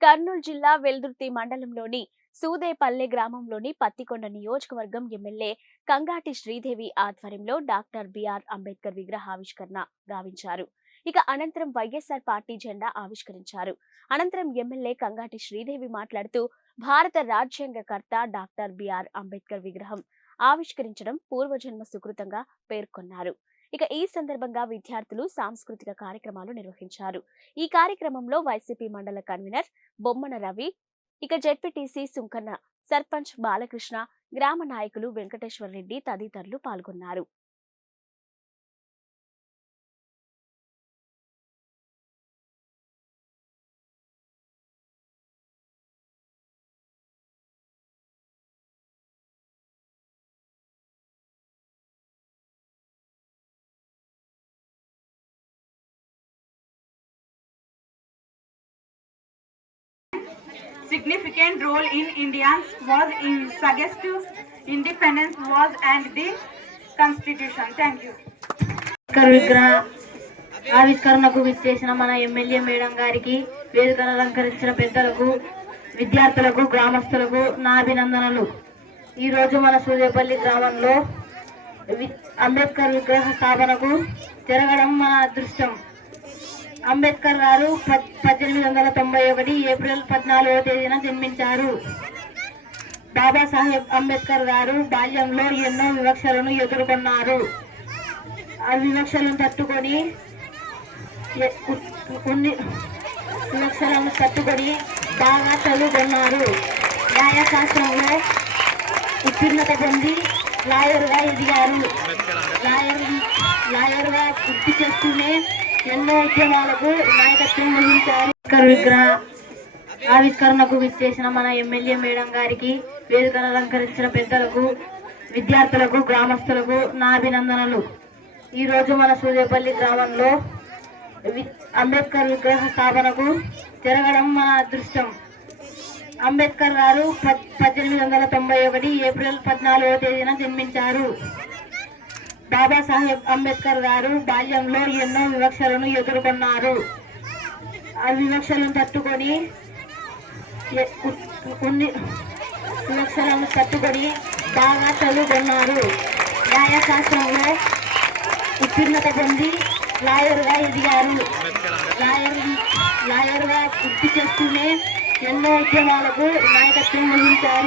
కర్నూలు జిల్లా వెల్దుర్తి మండలంలోని సూదేపల్లె గ్రామంలోని పత్తికొండ నియోజకవర్గం ఎమ్మెల్యే కంగాటి శ్రీదేవి ఆధ్వర్యంలో డాక్టర్ బిఆర్ అంబేద్కర్ విగ్రహావిష్కరణ గావించారు. ఇక అనంతరం వైఎస్ఆర్ పార్టీ జెండా ఆవిష్కరించారు. అనంతరం ఎమ్మెల్యే కంగాటి శ్రీదేవి మాట్లాడుతూ భారత రాజ్యాంగకర్త డాక్టర్ బిఆర్ అంబేద్కర్ విగ్రహం ఆవిష్కరించడం పూర్వజన్మ సుకృతంగా పేర్కొన్నారు. ఇక ఈ సందర్భంగా విద్యార్థులు సాంస్కృతిక కార్యక్రమాలు నిర్వహించారు. ఈ కార్యక్రమంలో వైసీపీ మండల కన్వీనర్ బొమ్మన రవి ఇక జెడ్పీటీసీ సుంకన్న సర్పంచ్ బాలకృష్ణ గ్రామ నాయకులు వెంకటేశ్వర రెడ్డి తదితరులు పాల్గొన్నారు. Significant role in Indians was in suggestive independence was and the constitution. Thank you. Ambedkar విగ్రహ ఆవిష్కరణకు విచ్చేసిన మన ఎమ్మెల్యే మేడం గారికి వేదికను అలంకరించిన పెద్దలకు విద్యార్థులకు గ్రామస్తులకు నా అభినందనలు ఈరోజు మన సూర్యపల్లి గ్రామంలో వి- అంబేద్కర్ విగ్రహ స్థాపనకు జరగడం మన అదృష్టం అంబేద్కర్ గారు పద్- పద్దెనిమిది వందల తొంభై ఒకటి ఏప్రిల్ పద్నాలుగవ తేదీన జన్మించారు. బాబాసాహెబ్ అంబేద్కర్ గారు బాల్యంలో ఎన్నో వివక్షలను ఎదుర్కొన్నారు. ఆ వివక్షలను తట్టుకొని ఎ- వివక్షలను తట్టుకొని బాగా చదువుకున్నారు. న్యాయశాస్త్రంలో ఉత్తీర్ణత పొంది లాయర్గా ఎదిగారు. లాయర్ లాయర్గా వృత్తి చేస్తూనే ఎన్నో ఉద్యమాలకు నాయకత్వం వహించారు అంబేద్కర్ విగ్రహ ఆవిష్కరణకు విచ్చేసిన మన ఎమ్మెల్యే మేడం గారికి వేదికను అలంకరించిన పెద్దలకు విద్యార్థులకు గ్రామస్తులకు నా అభినందనలు. ఈరోజు మన సూర్యపల్లి గ్రామంలో వి- అంబేద్కర్ విగ్రహ స్థాపనకు జరగడం మన అదృష్టం. అంబేద్కర్ గారు పద్- పద్దెనిమిది వందల తొంభై ఒకటి ఏప్రిల్ పద్నాలుగవ తేదీన జన్మించారు. బాబాసాహెబ్ అంబేద్కర్ గారు బాల్యంలో ఎన్నో వివక్షలను ఎదుర్కొన్నారు. ఆ వివక్షలను తట్టుకొని కొన్ని వివక్షలను తట్టుకొని బాగా చదువుకున్నారు. న్యాయశాస్త్రంలో ఉత్తీర్ణత పొంది లాయర్గా ఎదిగారు. లాయర్ లాయర్గా వృత్తి చేస్తూనే ఎన్నో ఉద్యమాలకు నాయకత్వం వహించారు.